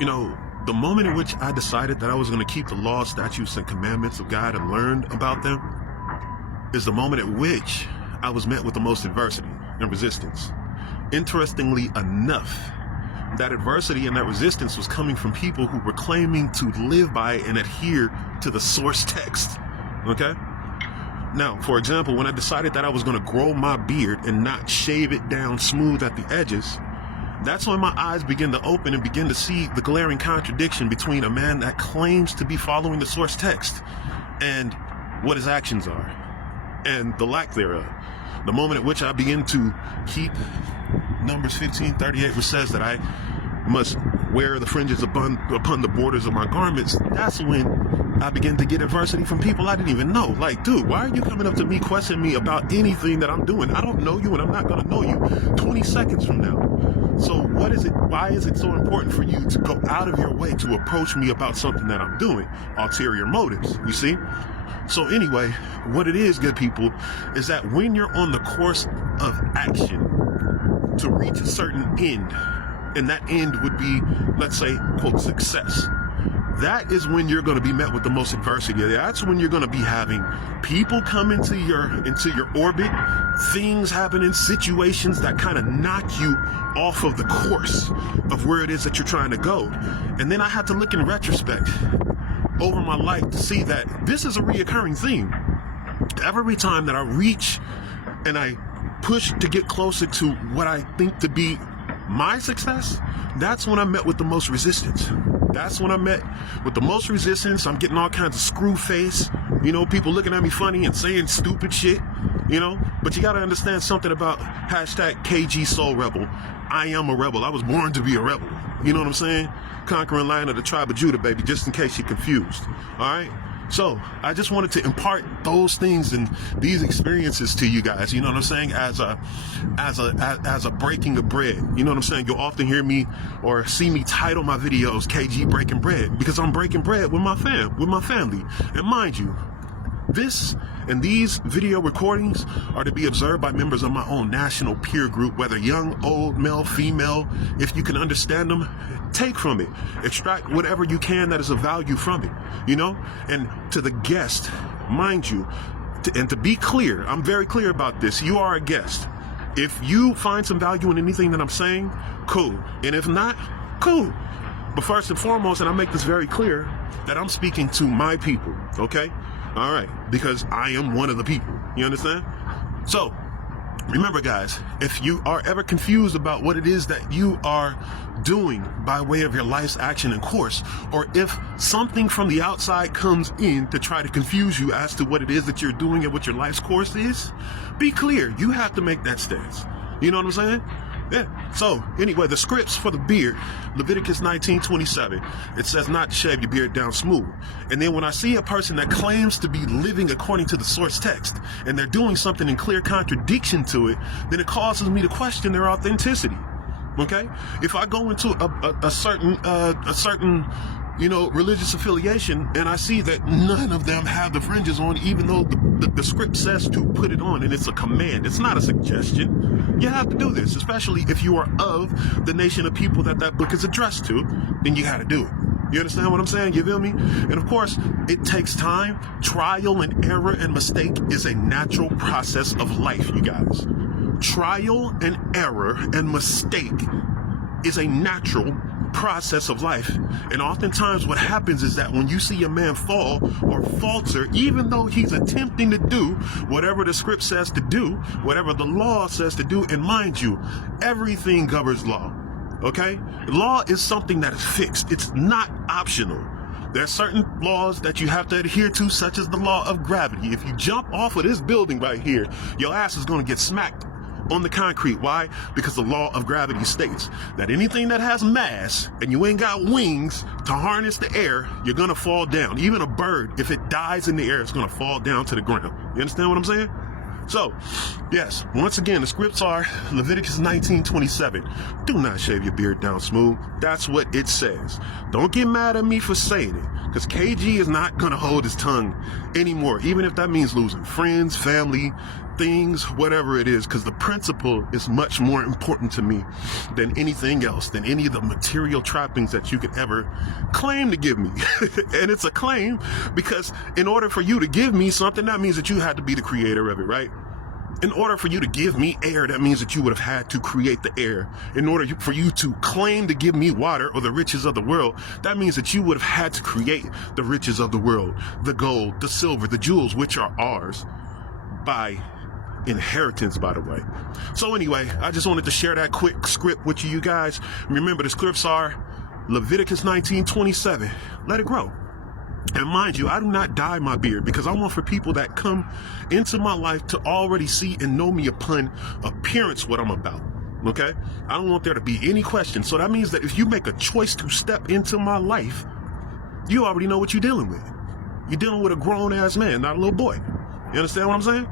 You know, the moment in which I decided that I was going to keep the laws, statutes, and commandments of God and learned about them is the moment at which I was met with the most adversity and resistance. Interestingly enough, that adversity and that resistance was coming from people who were claiming to live by and adhere to the source text. Okay? Now, for example, when I decided that I was going to grow my beard and not shave it down smooth at the edges, that's when my eyes begin to open and begin to see the glaring contradiction between a man that claims to be following the source text and what his actions are and the lack thereof. The moment at which I begin to keep Numbers 15:38, which says that I must wear the fringes upon the borders of my garments, that's when I begin to get adversity from people I didn't even know. Like, dude, why are you coming up to me questioning me about anything that I'm doing? I don't know you, and I'm not going to know you 20 seconds from now. So what is it? Why is it so important for you to go out of your way to approach me about something that I'm doing? Ulterior motives, you see? So anyway, what it is, good people, is that when you're on the course of action to reach a certain end, and that end would be, let's say, quote, success, that is when you're going to be met with the most adversity. That's when you're going to be having people come into your orbit, things happening, situations that kind of knock you off of the course of where it is that you're trying to go. And then I had to look in retrospect over my life to see that this is a reoccurring theme. Every time that I reach and I push to get closer to what I think to be my success, that's when I'm met with the most resistance. That's when I'm met with the most resistance. I'm getting all kinds of screw face, you know, people looking at me funny and saying stupid shit, you know, but you got to understand something about hashtag KG Soul Rebel. I am a rebel. I was born to be a rebel. You know what I'm saying? Conquering Lion of the tribe of Judah, baby, just in case you're confused. All right. So I just wanted to impart those things and these experiences to you guys, you know what I'm saying, as a breaking of bread. You know what I'm saying? You'll often hear me or see me title my videos KG Breaking Bread, because I'm breaking bread with my family. And mind you, this and these video recordings are to be observed by members of my own national peer group, whether young, old, male, female. If you can understand them, take from it. Extract whatever you can that is of value from it, you know? And to the guest, mind you, and to be clear, I'm very clear about this. You are a guest. If you find some value in anything that I'm saying, cool. And if not, cool. But first and foremost, and I make this very clear, that I'm speaking to my people, okay? All right, because I am one of the people. You understand? So, remember, guys, if you are ever confused about what it is that you are doing by way of your life's action and course, or if something from the outside comes in to try to confuse you as to what it is that you're doing and what your life's course is, be clear. You have to make that stance. You know what I'm saying? Yeah. So anyway, the scripts for the beard, Leviticus 19:27, it says not to shave your beard down smooth. And then when I see a person that claims to be living according to the source text and they're doing something in clear contradiction to it, then it causes me to question their authenticity. Okay? If I go into a certain you know, religious affiliation, and I see that none of them have the fringes on, even though the script says to put it on, and it's a command. It's not a suggestion. You have to do this, especially if you are of the nation of people that book is addressed to, then you got to do it. You understand what I'm saying? You feel me? And of course, it takes time. Trial and error and mistake is a natural process of life, you guys. Trial and error and mistake is a natural process of life. And oftentimes what happens is that when you see a man fall or falter, even though he's attempting to do whatever the script says to do, whatever the law says to do, and mind you, everything governs law. Okay? Law is something that is fixed. It's not optional. There are certain laws that you have to adhere to, such as the law of gravity. If you jump off of this building right here, your ass is going to get smacked on the concrete. Why? Because the law of gravity states that anything that has mass and you ain't got wings to harness the air, you're going to fall down. Even a bird, if it dies in the air, it's going to fall down to the ground. You understand what I'm saying? So, yes, once again, the scripts are Leviticus 19:27. Do not shave your beard down smooth. That's what it says. Don't get mad at me for saying it, because KG is not going to hold his tongue anymore, even if that means losing friends, family, things, whatever it is, because the principle is much more important to me than anything else, than any of the material trappings that you could ever claim to give me. And it's a claim because in order for you to give me something, that means that you had to be the creator of it, right? In order for you to give me air, that means that you would have had to create the air. In order for you to claim to give me water or the riches of the world, that means that you would have had to create the riches of the world, the gold, the silver, the jewels, which are ours by inheritance, by the way. So anyway, I just wanted to share that quick script with you guys. Remember, the scripts are Leviticus 19:27. Let it grow. And mind you, I do not dye my beard because I want for people that come into my life to already see and know me upon appearance what I'm about. Okay? I don't want there to be any question. So that means that if you make a choice to step into my life, you already know what you're dealing with. You're dealing with a grown-ass man, not a little boy. You understand what I'm saying?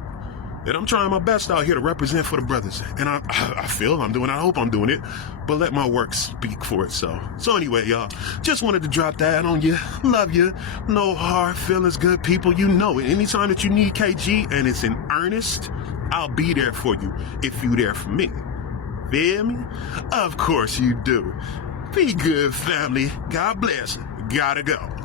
And I'm trying my best out here to represent for the brothers. And I feel I'm doing it. I hope I'm doing it. But let my work speak for itself. So anyway, y'all, just wanted to drop that on you. Love you. No hard feelings, good people. You know it. Anytime that you need KG and it's in earnest, I'll be there for you if you there for me. Feel me? Of course you do. Be good, family. God bless. Gotta go.